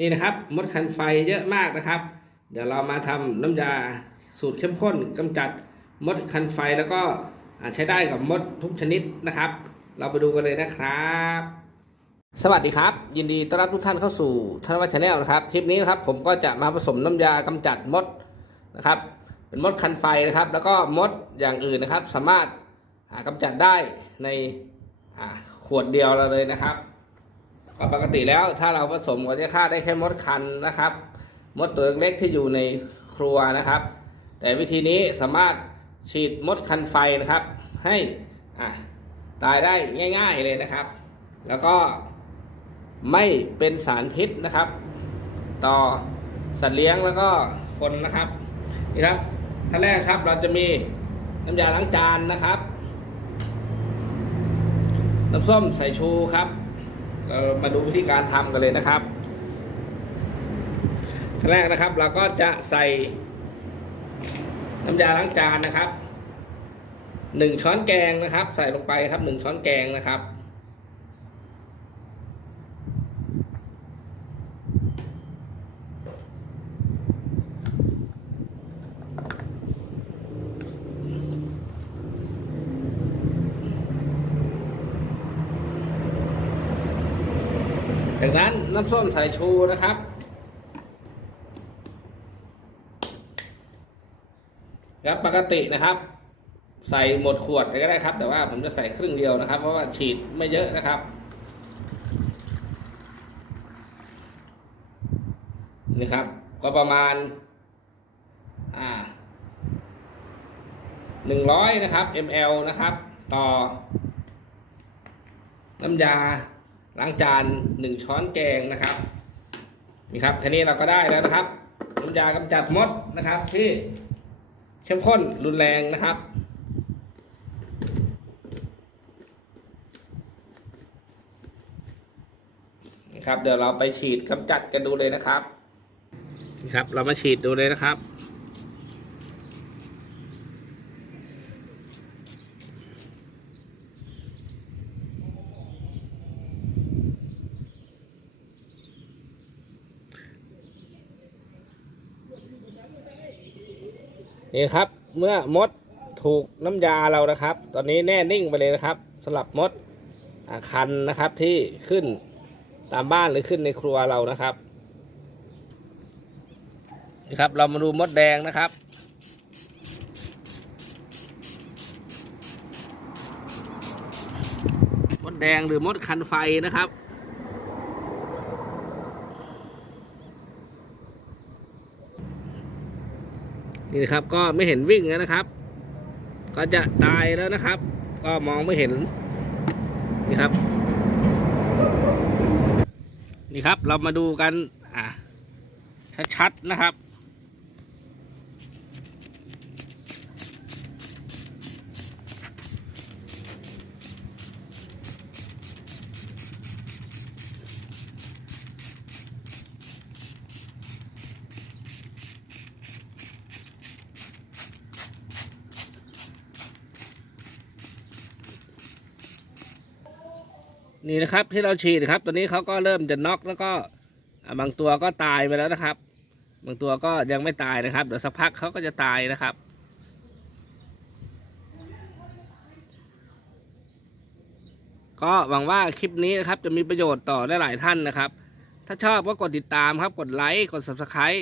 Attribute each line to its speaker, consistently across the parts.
Speaker 1: นี่นะครับมดคันไฟเยอะมากนะครับ เดี๋ยวเรามาทำน้ำยาสูตรเข้มข้นกำจัดมดคันไฟแล้วก็ใช้ได้กับมดทุกชนิดนะครับ เราไปดูกันเลยนะครับ สวัสดีครับ ยินดีต้อนรับทุกท่านเข้าสู่ธนวัฒน์ชาแนลนะครับคลิปนี้นะครับผมก็จะมาผสมน้ำยากำจัดมดนะครับ เป็นมดคันไฟนะครับ แล้วก็มดอย่างอื่นนะครับ สามารถอ่ากำจัดได้ในขวดเดียวเราเลยนะครับ ปกติแล้วถ้าเราผสมก็จะฆ่าได้แค่มดคันนะครับ มดตัวเล็กที่อยู่ในครัวนะครับ แต่วิธีนี้สามารถฉีดมดคันไฟนะครับ ให้อะตายได้ง่าย ๆเลยนะครับ แล้วก็ไม่เป็นสารพิษนะครับ ต่อสัตว์เลี้ยงแล้วก็คนนะครับนี่ครับขั้นแรกครับเราจะมีน้ำยาล้างจานนะครับ น้ำส้มใสายชูครับ เรามาดูวิธีการทำกันเลยนะครับขั้นแรกนะครับ เราก็จะใส่น้ำยาล้างจานนะครับหนึ่งช้อนแกงนะครับ ใส่ลงไปครับหนึ่งช้อนแกงนะครับ จากนั้นน้ำส้มสายชูนะครับ ครับปกตินะครับ ใส่หมดขวดก็ได้ครับ แต่ว่าผมจะใส่ครึ่งเดียวนะครับ เพราะว่าฉีดไม่เยอะนะครับ นี่ครับ ก็ประมาณ อ่าหนึ่งร้อยนะครับ ml นะครับ ต่อน้ำยา ล้างจานหนึ่งช้อนแกงนะครับนี่ครับทีนี้เราก็ได้แล้วนะครับน้ำยากำจัดมดนะครับ ที่เข้มข้นรุนแรงนะครับนี่ครับ เดี๋ยวเราไปฉีดกำจัดกันดูเลยนะครับนี่ครับ เรามาฉีดดูเลยนะครับ นี่ครับ เมื่อมดถูกน้ำยาเรานะครับ ตอนนี้แน่นิ่งไปเลยนะครับสำหรับมดคันนะครับที่ขึ้นตามบ้านหรือขึ้นในครัวเรานะครับนี่ครับ เรามาดูมดแดงนะครับมดแดงหรือมดคันไฟนะครับ นี่นะครับก็ไม่เห็นวิ่งแล้วนะครับ ก็จะตายแล้วนะครับ ก็มองไม่เห็นนี่ครับ นี่ครับเรามาดูกันอะชัดๆนะครับ นี่นะครับที่เราฉีดครับตอนนี้เขาก็เริ่มจะน็อกแล้วก็บางตัวก็ตายไปแล้วนะครับ บางตัวก็ยังไม่ตายนะครับ เดี๋ยวสักพักเขาก็จะตายนะครับก็หวังว่าคลิปนี้นะครับจะมีประโยชน์ต่อได้หลายท่านนะครับ ถ้าชอบก็กดติดตามครับ กดไลค์ กด subscribe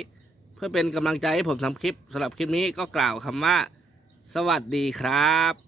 Speaker 1: เพื่อเป็นกำลังใจให้ผมทำคลิปสำหรับคลิปนี้ก็กล่าวคำว่า สวัสดีครับ